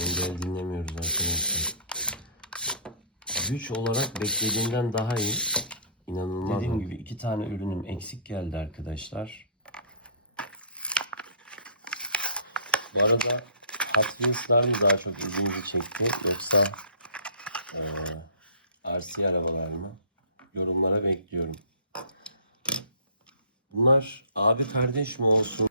Engel dinlemiyoruz arkadaşlar. Güç olarak beklediğimden daha iyi. İnanılmaz. Dediğim gibi iki tane ürünüm eksik geldi arkadaşlar. Bu arada Hot Wheels'lar mı daha çok ilginizi çekti yoksa eee RC arabalar mı? Yorumlara bekliyorum. Bunlar abi kardeş mi olsun?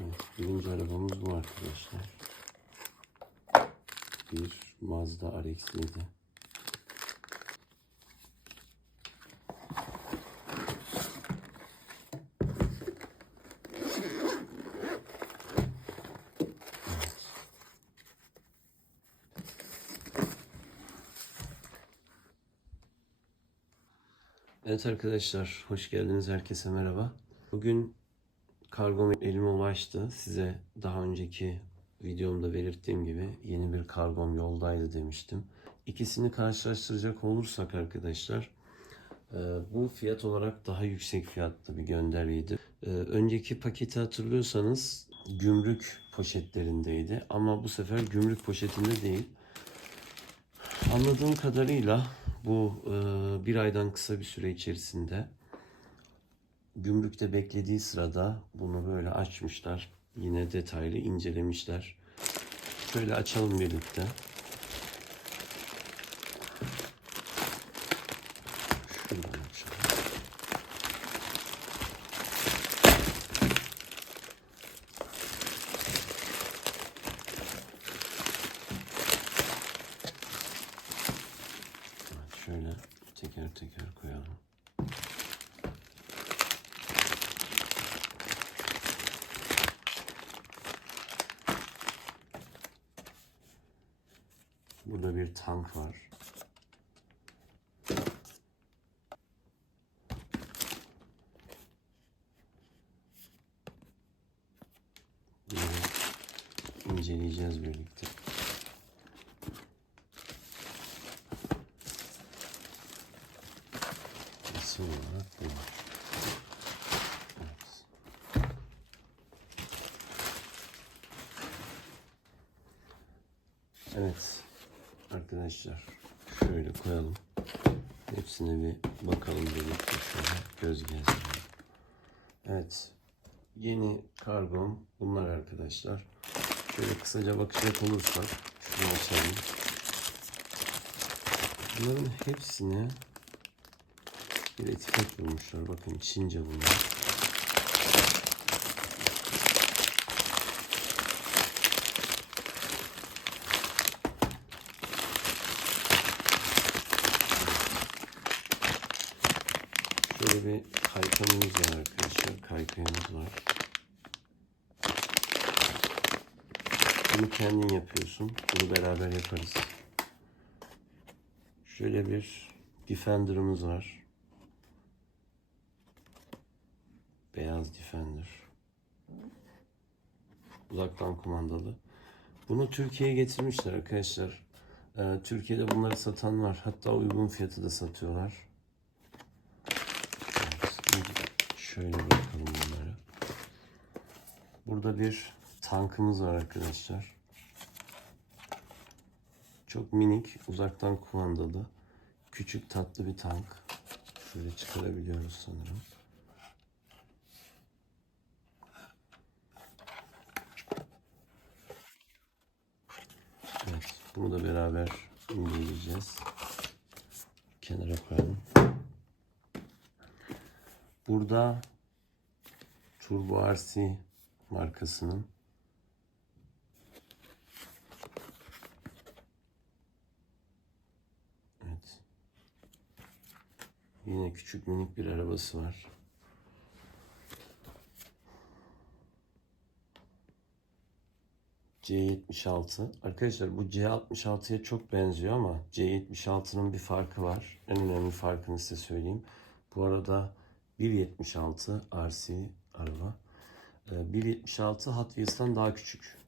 Evet, birinci arabamız bu arkadaşlar. Bir Mazda RX-7. Evet arkadaşlar, hoş geldiniz. Herkese merhaba. Bugün kargom elime ulaştı. Size daha önceki videomda belirttiğim gibi yeni bir kargom yoldaydı demiştim. İkisini karşılaştıracak olursak arkadaşlar, e, bu fiyat olarak daha yüksek fiyatlı bir gönderiydi. E, Önceki paketi hatırlıyorsanız gümrük poşetlerindeydi ama bu sefer gümrük poşetinde değil. Anladığım kadarıyla bu e, bir aydan kısa bir süre içerisinde gümrükte beklediği sırada bunu böyle açmışlar. Yine detaylı incelemişler. Şöyle açalım birlikte. Şuradan açalım. Evet, şöyle teker teker koyalım. Burada bir tank var. Bunu inceleyeceğiz birlikte. Resim olarak bu var. Evet. Arkadaşlar şöyle koyalım. Hepsine bir bakalım birlikte şöyle göz gezdirelim. Evet yeni kargom bunlar arkadaşlar. Şöyle kısaca bakacak olursak şunu açalım. Bunların hepsine bir etiket bulmuşlar. Bakın Çince bunlar. Şöyle bir kaykanımız var arkadaşlar. Kaykayımız var. Bunu kendin yapıyorsun. Bunu beraber yaparız. Şöyle bir Defender'ımız var. Beyaz Defender. Uzaktan kumandalı. Bunu Türkiye'ye getirmişler arkadaşlar. Ee, Türkiye'de bunları satan var. Hatta uygun fiyatı da satıyorlar. Evet, şöyle bakalım bunlara. Burada bir tankımız var arkadaşlar. Çok minik, uzaktan kumandalı. Küçük tatlı bir tank. Şöyle çıkarabiliyoruz sanırım. Evet, bunu da beraber inceleyeceğiz. Kenara koyalım. Burada Turbo RC markasının Evet. Yine küçük minik bir arabası var. C76. Arkadaşlar bu C66'ya çok benziyor ama C76'nın bir farkı var. En önemli farkını size söyleyeyim. Bu arada 1.76 RC araba. Ee, 1.76 Hot Wheels'tan daha küçük.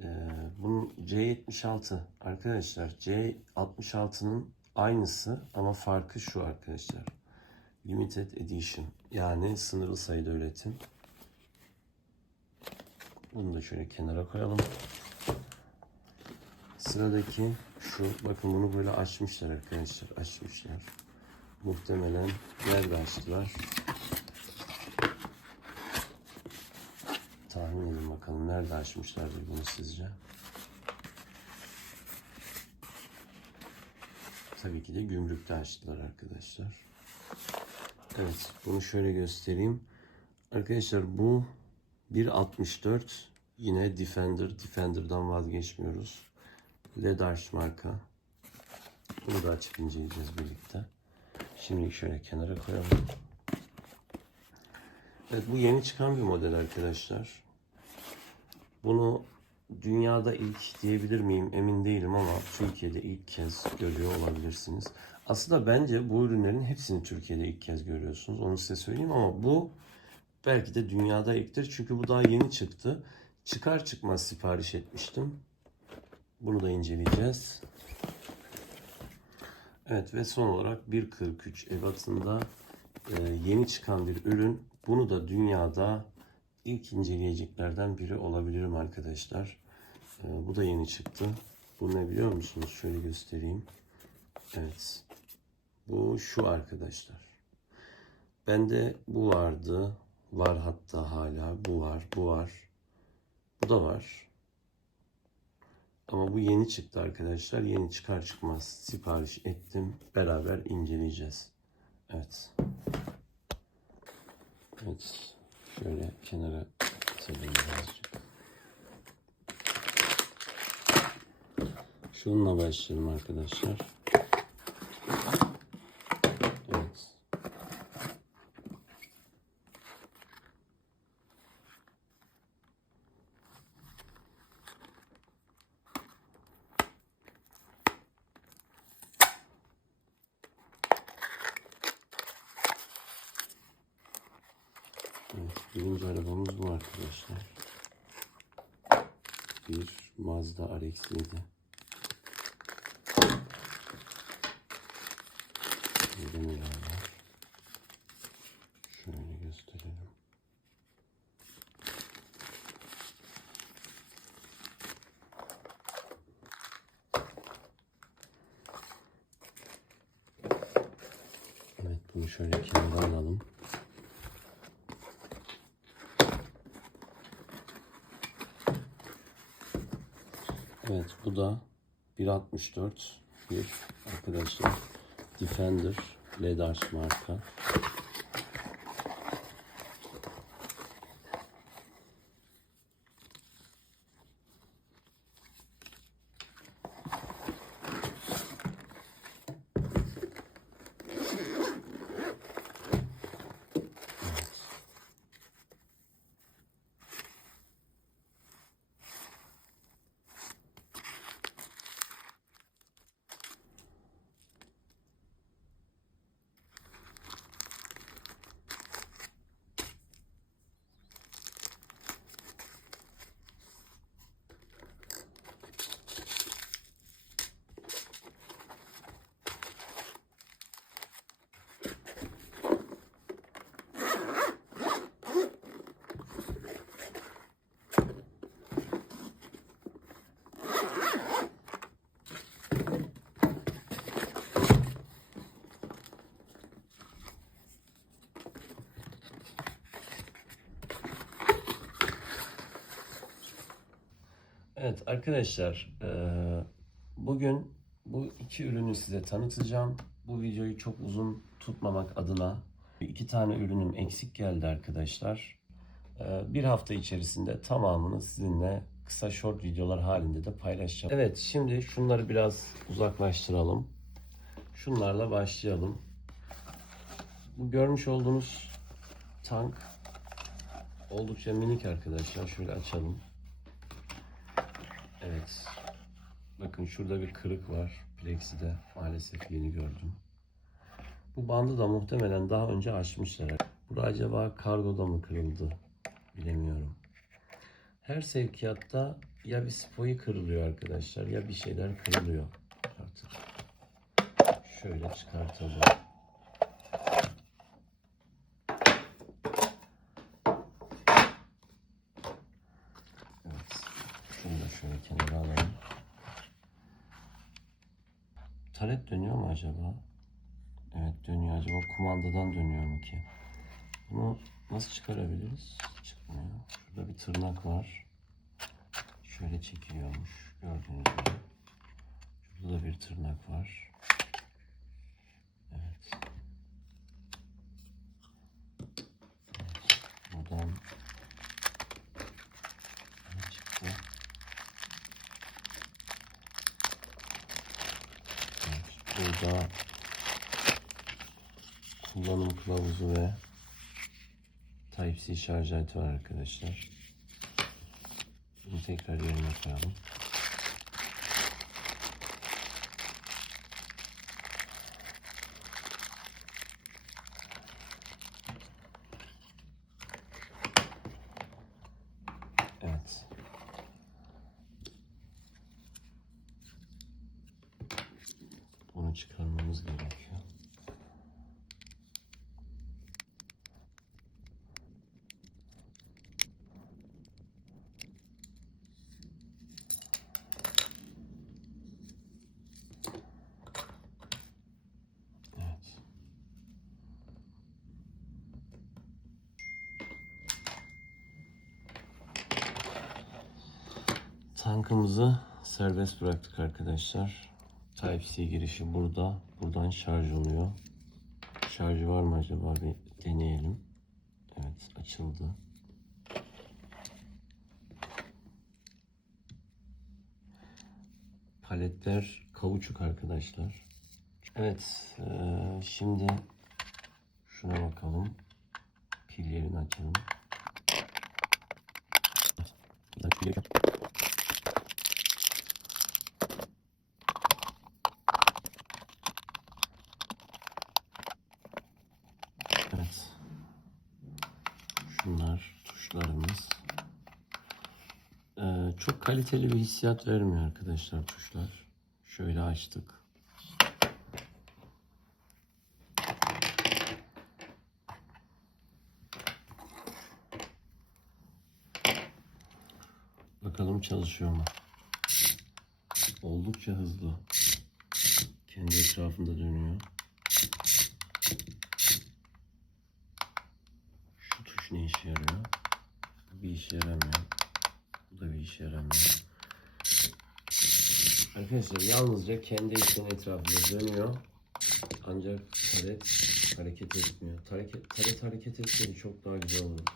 Ee, bunun C76 arkadaşlar C66'nın aynısı ama farkı şu arkadaşlar. Limited Edition yani sınırlı sayıda üretim. Bunu da şöyle kenara koyalım. Sıradaki şu bakın bunu böyle açmışlar arkadaşlar açmışlar. Muhtemelen nerede açtılar? Tahmin edin bakalım nerede açmışlardır bunu sizce? Tabii ki de gümrükte açtılar arkadaşlar. Evet bunu şöyle göstereyim. Arkadaşlar bu 1.64 yine Defender. Defender'dan vazgeçmiyoruz. Ledarş marka. Bunu da açıp inceleyeceğiz birlikte. Şimdi şöyle kenara koyalım. Evet bu yeni çıkan bir model arkadaşlar. Bunu dünyada ilk diyebilir miyim emin değilim ama Türkiye'de ilk kez görüyor olabilirsiniz. Aslında bence bu ürünlerin hepsini Türkiye'de ilk kez görüyorsunuz. Onu size söyleyeyim ama bu belki de dünyada ilktir. Çünkü bu daha yeni çıktı. Çıkar çıkmaz sipariş etmiştim. Bunu da inceleyeceğiz. Evet ve son olarak 1.43 ebatında e, yeni çıkan bir ürün. Bunu da dünyada ilk inceleyeceklerden biri olabilirim arkadaşlar. E, bu da yeni çıktı. Bu ne biliyor musunuz? Şöyle göstereyim. Evet. Bu şu arkadaşlar. Bende bu vardı. Var hatta hala. Bu var. Bu var. Bu da var. Ama bu yeni çıktı arkadaşlar. Yeni çıkar çıkmaz sipariş ettim. Beraber inceleyeceğiz. Evet. Evet. Şöyle kenara atalım birazcık. Şununla başlayalım arkadaşlar. Evet. Evet, birinci arabamız bu arkadaşlar. Bir Mazda RX-7. Burada neler var? Şöyle gösterelim. Evet bunu şöyle kenara alalım. Evet bu da 1.64 bir arkadaşlar Defender Ledars marka. Evet arkadaşlar eee, bugün bu iki ürünü size tanıtacağım. Bu videoyu çok uzun tutmamak adına iki tane ürünüm eksik geldi arkadaşlar. Eee, Bir hafta içerisinde tamamını sizinle kısa short videolar halinde de paylaşacağım. Evet şimdi şunları biraz uzaklaştıralım. Şunlarla başlayalım. Bu görmüş olduğunuz tank oldukça minik arkadaşlar. Şöyle açalım. Evet. Bakın şurada bir kırık var. Plexide maalesef yeni gördüm. Bu bandı da muhtemelen daha önce açmışlar. Bu acaba kargoda mı kırıldı? Bilemiyorum. Her sevkiyatta ya bir spoyu kırılıyor arkadaşlar ya bir şeyler kırılıyor artık. şöyle çıkartalım. Evet. Şunu da şöyle kenara alalım. Dönüyor mu acaba? Evet dönüyor. Acaba kumandadan dönüyor mu ki? Bunu nasıl çıkarabiliriz? Çıkmıyor. Şurada bir tırnak var. Şöyle çekiliyormuş. Gördüğünüz gibi. Şurada da bir tırnak var. Evet. Evet. Buradan ne çıktı? Evet. Burada kılavuzu ve Type-C şarj aleti var arkadaşlar. Bunu tekrar yerine koyalım. Evet. Bunu çıkarmamız gerekiyor. Evet. Tankımızı serbest bıraktık arkadaşlar. Type-C girişi burada. Buradan şarj oluyor. Şarjı var mı acaba bir deneyelim. Evet açıldı. Paletler kauçuk arkadaşlar. Evet eee, şimdi şuna bakalım. Pil yerini açalım. Evet. Şunlar tuşlarımız. Ee, çok kaliteli bir hissiyat vermiyor arkadaşlar tuşlar. Şöyle açtık. Bakalım çalışıyor mu? Oldukça hızlı. Kendi etrafında dönüyor. Şu tuş ne işe yarıyor? Bir işe yaramıyor. Bu da bir işe yaramıyor. Arkadaşlar yalnızca kendi eksen etrafında dönüyor. Ancak taret hareket etmiyor. Taret, taret hareket etseydi çok daha güzel olurdu.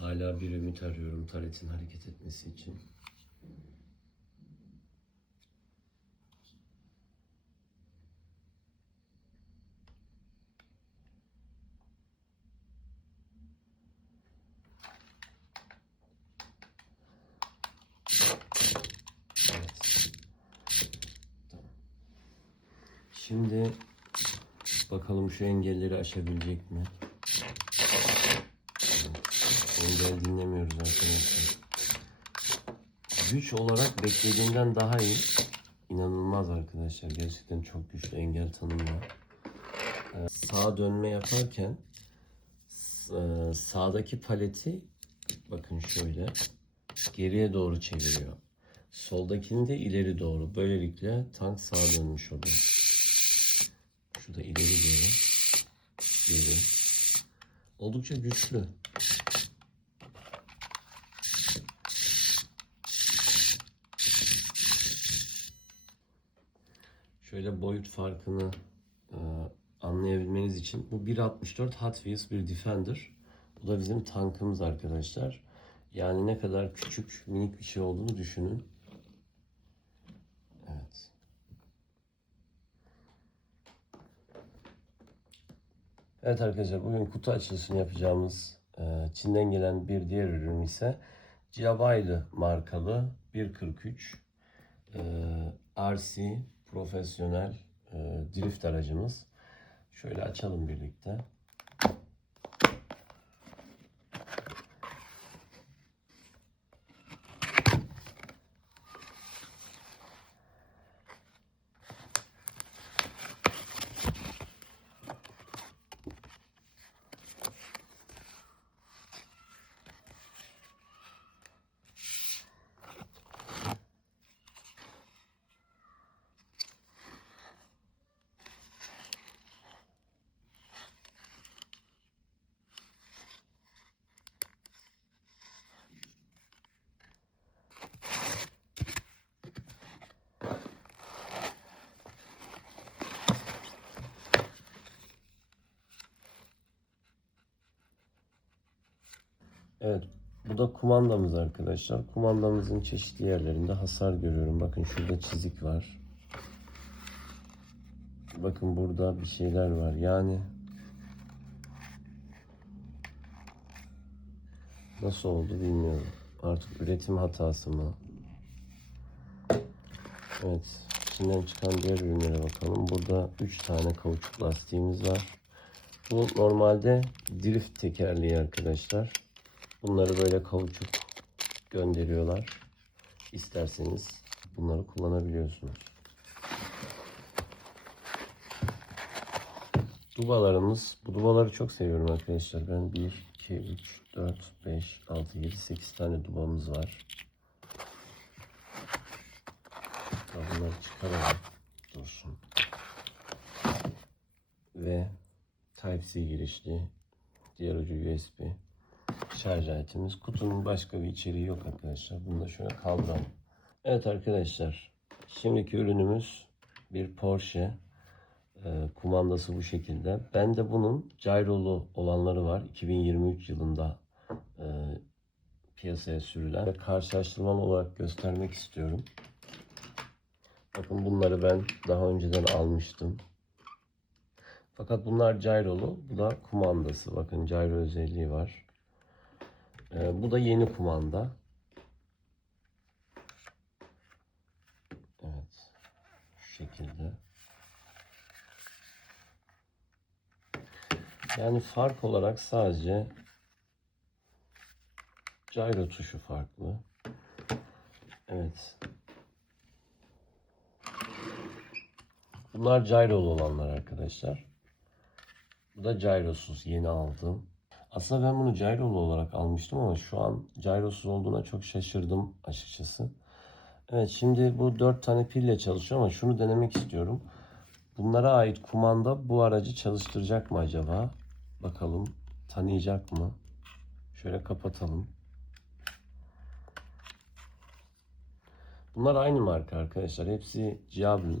Hala bir ümit arıyorum taretin hareket etmesi için. Evet. Tamam. Şimdi bakalım şu engelleri aşabilecek mi? Engel dinlemiyoruz arkadaşlar. Güç olarak beklediğimden daha iyi. İnanılmaz arkadaşlar. Gerçekten çok güçlü engel tanımıyor. Ee, sağa dönme yaparken e, sağdaki paleti bakın şöyle geriye doğru çeviriyor. Soldakini de ileri doğru. Böylelikle tank sağa dönmüş oluyor. Şu da ileri doğru. Geri. Oldukça güçlü. Şöyle boyut farkını e, anlayabilmeniz için bu 1.64 Hot Wheels bir Defender. Bu da bizim tankımız arkadaşlar. Yani ne kadar küçük, minik bir şey olduğunu düşünün. Evet arkadaşlar bugün kutu açılışını yapacağımız e, Çin'den gelen bir diğer ürün ise Jiabaili markalı 143 e, RC profesyonel e, drift aracımız. Şöyle açalım birlikte. Evet. Bu da kumandamız arkadaşlar. Kumandamızın çeşitli yerlerinde hasar görüyorum. Bakın şurada çizik var. Bakın burada bir şeyler var. Yani nasıl oldu bilmiyorum. Artık üretim hatası mı? Evet. İçinden çıkan diğer ürünlere bakalım. Burada 3 tane kauçuk lastiğimiz var. Bu normalde drift tekerleği arkadaşlar. Bunları böyle kauçuk gönderiyorlar. İsterseniz bunları kullanabiliyorsunuz. Dubalarımız. Bu dubaları çok seviyorum arkadaşlar. Ben 1, 2, 3, 4, 5, 6, 7, 8 tane dubamız var. Bunları çıkaralım. Dursun. Ve Type-C girişli. Diğer ucu USB. Şarj aletimiz. Kutunun başka bir içeriği yok arkadaşlar. Bunu da şöyle kaldıralım. Evet arkadaşlar. Şimdiki ürünümüz bir Porsche. Ee, kumandası bu şekilde. Ben de bunun gyrolu olanları var. 2023 yılında e, piyasaya sürülen karşılaştırmalı olarak göstermek istiyorum. Bakın bunları ben daha önceden almıştım. Fakat bunlar gyrolu. Bu da kumandası. Bakın gyro özelliği var. Ee, bu da yeni kumanda. Evet. Şu şekilde. Yani fark olarak sadece gyro tuşu farklı. Evet. Bunlar gyrolu olanlar arkadaşlar. Bu da gyrosuz yeni aldığım. Aslında ben bunu gyrolu olarak almıştım ama şu an gyrosuz olduğuna çok şaşırdım açıkçası. Evet şimdi bu 4 tane pille çalışıyor ama şunu denemek istiyorum. Bunlara ait kumanda bu aracı çalıştıracak mı acaba? Bakalım tanıyacak mı? Şöyle kapatalım. Bunlar aynı marka arkadaşlar. Hepsi Giabni.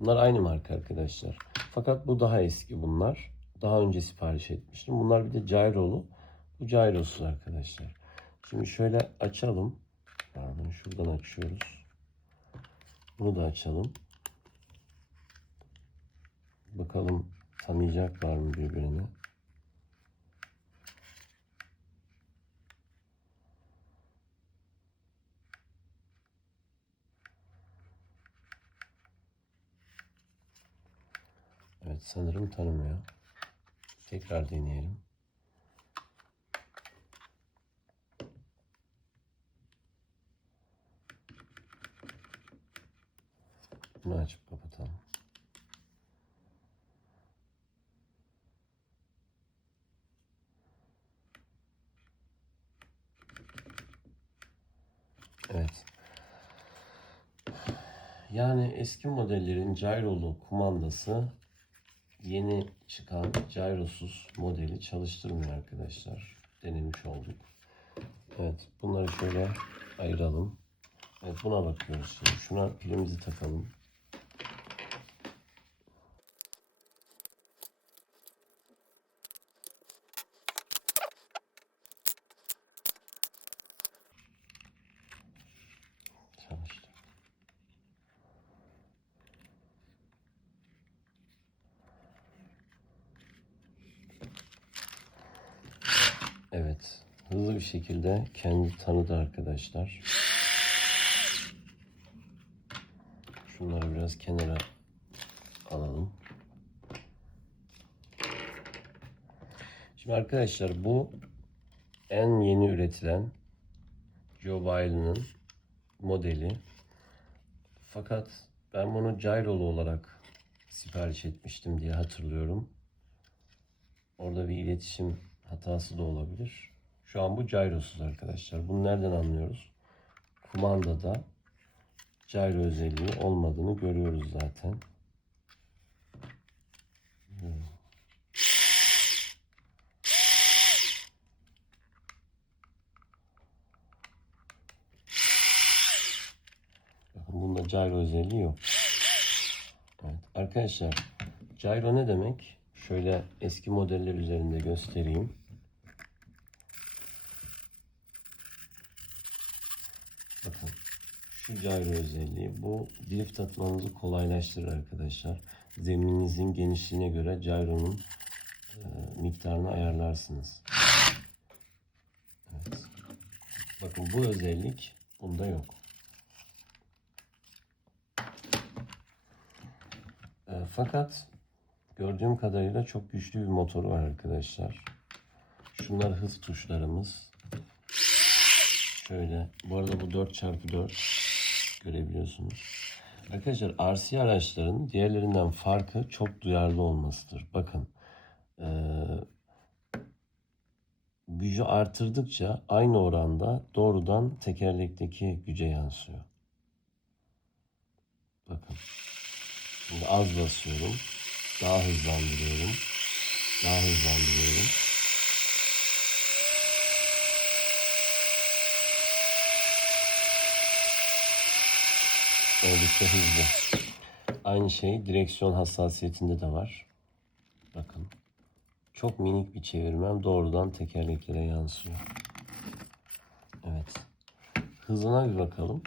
Bunlar aynı marka arkadaşlar. Fakat bu daha eski bunlar. Daha önce sipariş etmiştim. Bunlar bir de gyrolu. Bu gyrosuz arkadaşlar. Şimdi şöyle açalım. Pardon şuradan açıyoruz. Bunu da açalım. Bakalım tanıyacaklar mı birbirini? Evet sanırım tanımıyor. Tekrar deneyelim. Bunu açıp kapatalım. Evet. Yani eski modellerin gyrolu kumandası yeni çıkan gyrosuz modeli çalıştırmıyor arkadaşlar. Denemiş olduk. Evet bunları şöyle ayıralım. Evet buna bakıyoruz şimdi. Şuna pilimizi takalım. Evet. Hızlı bir şekilde kendi tanıdı arkadaşlar. Şunları biraz kenara alalım. Şimdi arkadaşlar bu en yeni üretilen Joe Biden'ın modeli. Fakat ben bunu gyrolu olarak sipariş etmiştim diye hatırlıyorum. Orada bir iletişim hatası da olabilir. Şu an bu gyrosuz arkadaşlar. Bunu nereden anlıyoruz? Kumandada gyro özelliği olmadığını görüyoruz zaten. Bakın bunda gyro özelliği yok. Evet, arkadaşlar gyro ne demek? Şöyle eski modeller üzerinde göstereyim. Şu gyro özelliği. Bu drift atmanızı kolaylaştırır arkadaşlar. Zemininizin genişliğine göre gyronun e, miktarını ayarlarsınız. Evet. Bakın bu özellik bunda yok. E, fakat gördüğüm kadarıyla çok güçlü bir motoru var arkadaşlar. Şunlar hız tuşlarımız. Şöyle. Bu arada bu 4x4 görebiliyorsunuz. Arkadaşlar RC araçların diğerlerinden farkı çok duyarlı olmasıdır. Bakın. eee, gücü artırdıkça aynı oranda doğrudan tekerlekteki güce yansıyor. Bakın. Şimdi az basıyorum. Daha hızlandırıyorum. Daha hızlandırıyorum. Oldukça hızlı. Aynı şey direksiyon hassasiyetinde de var. Bakın. Çok minik bir çevirmem doğrudan tekerleklere yansıyor. Evet. Hızına bir bakalım.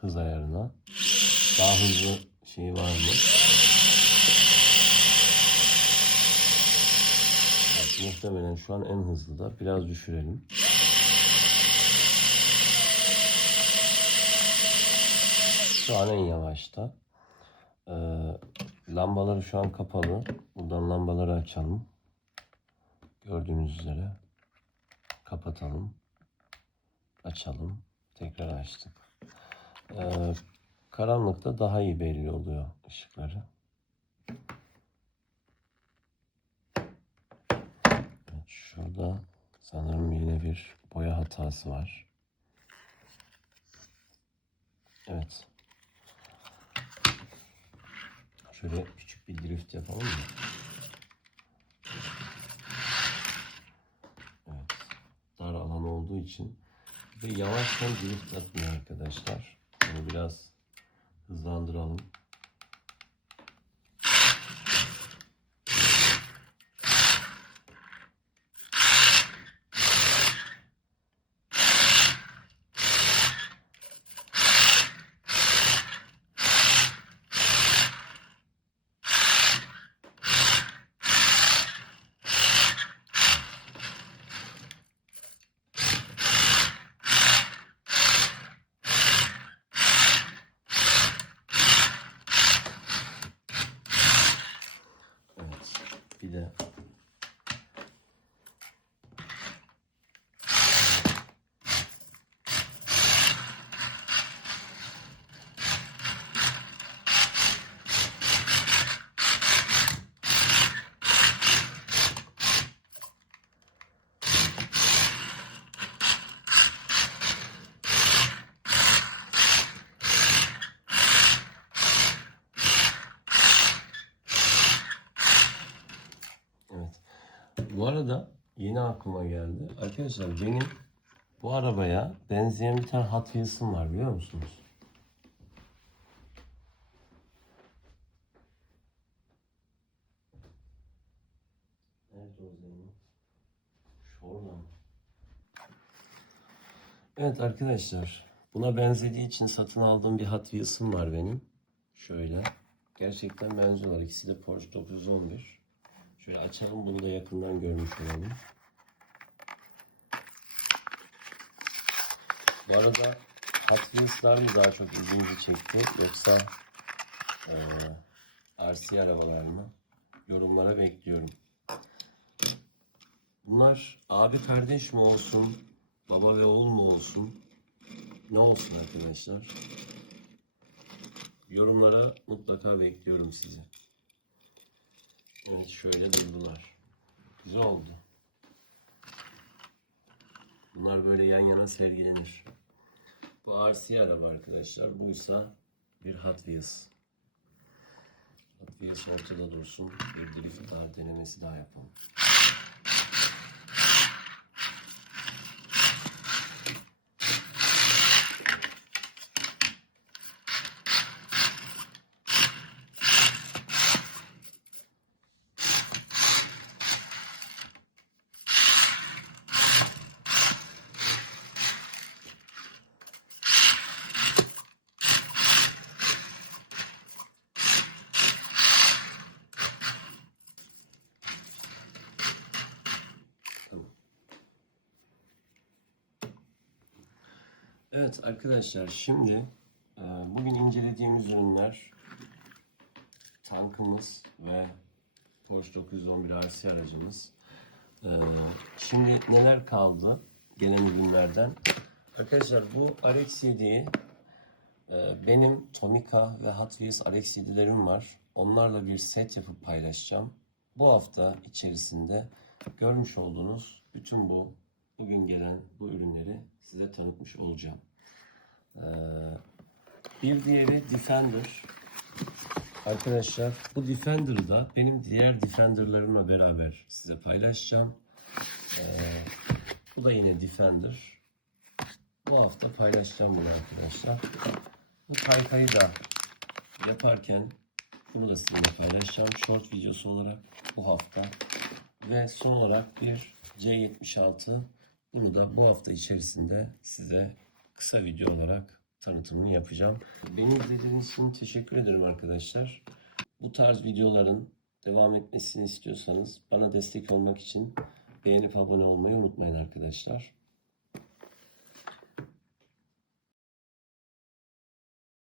Hız ayarına. Daha hızlı şey var mı? Evet, muhtemelen şu an en hızlı da. Biraz düşürelim. Şu an en yavaşta. Ee, lambaları şu an kapalı. Buradan lambaları açalım. Gördüğünüz üzere. Kapatalım. Açalım. Tekrar açtık. Ee, karanlıkta daha iyi belli oluyor ışıkları. Evet, şurada sanırım yine bir boya hatası var. Evet. Şöyle küçük bir drift yapalım mı? Evet. Dar alan olduğu için ve yavaştan drift atmıyor arkadaşlar. Bunu biraz hızlandıralım. Evet. Bir de Evet. Bu arada yeni aklıma geldi. Arkadaşlar benim bu arabaya benzeyen bir tane Wheels'ım var biliyor musunuz? Nerede o mı? Evet arkadaşlar. Buna benzediği için satın aldığım bir Hot var benim. Şöyle. Gerçekten benziyorlar. İkisi de Porsche 911. Şöyle açalım bunu da yakından görmüş olalım. Bu arada Hot Wheels'lar mı daha çok ilginizi çekti yoksa eee RC arabalar mı? Yorumlara bekliyorum. Bunlar abi kardeş mi olsun, baba ve oğul mu olsun? Ne olsun arkadaşlar? Yorumlara mutlaka bekliyorum sizi. Evet şöyle durdular. Güzel oldu. Bunlar böyle yan yana sergilenir. Bu RC araba arkadaşlar. Buysa bir Hot Wheels. Hot Wheels ortada dursun. Bir drift daha denemesi daha yapalım. Evet arkadaşlar şimdi e, bugün incelediğimiz ürünler tankımız ve Porsche 911 RC aracımız. E, Şimdi neler kaldı gelen ürünlerden? Arkadaşlar bu RX-7'yi e, benim Tomica ve Hot Wheels RX-7'lerim var. Onlarla bir set yapıp paylaşacağım. Bu hafta içerisinde görmüş olduğunuz bütün bu bugün gelen bu ürünleri size tanıtmış olacağım. Ee, bir diğeri Defender. Arkadaşlar bu Defender'ı da benim diğer Defender'larımla beraber size paylaşacağım. Ee, bu da yine Defender. Bu hafta paylaşacağım bunu arkadaşlar. Bu kaykayı da yaparken bunu da sizinle paylaşacağım. Short videosu olarak bu hafta. Ve son olarak bir C76. Bunu da bu hafta içerisinde size kısa video olarak tanıtımını yapacağım. Beni izlediğiniz için teşekkür ederim arkadaşlar. Bu tarz videoların devam etmesini istiyorsanız bana destek olmak için beğenip abone olmayı unutmayın arkadaşlar.